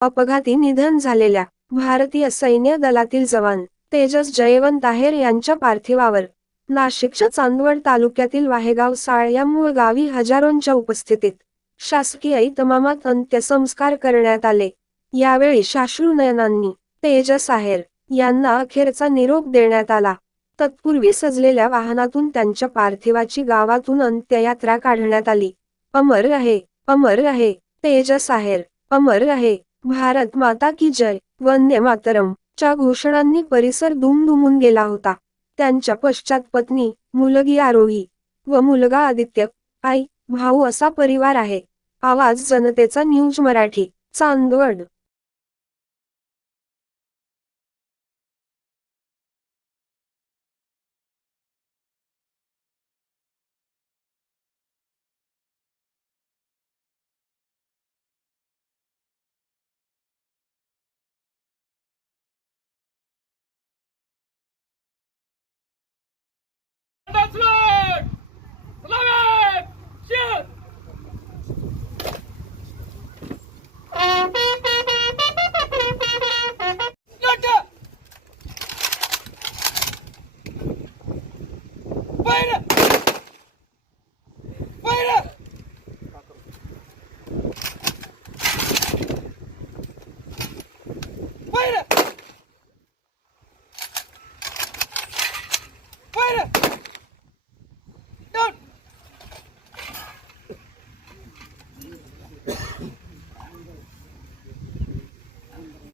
अपघाती निधन झालेल्या भारतीय सैन्य दलातील जवान तेजस जयवंत आहेर यांच्या पार्थिवावर नाशिकच्या चांदवड तालुक्यातील वाहेगाव साळ या मूळ गावी हजारोंच्या उपस्थितीत शासकीय इतमामात अंत्यसंस्कार करण्यात आले. यावेळी शाश्रुनयनांनी तेजस आहेर यांना अखेरचा निरोप देण्यात आला. तत्पूर्वी सजलेल्या वाहनातून त्यांच्या पार्थिवाची गावातून अंत्ययात्रा काढण्यात आली. अमर रहे अमर रहे तेजस आहेर अमर रहे भारत माता की जय. वंदे मातरम. च्या घोषणांनी परिसर दुमदुमून गेला होता. त्यांच्या पश्चात पत्नी मुलगी आरोही व मुलगा आदित्य आई भाऊ असा परिवार आहे. आवाज जनतेचा न्यूज मराठी चांदवड. Música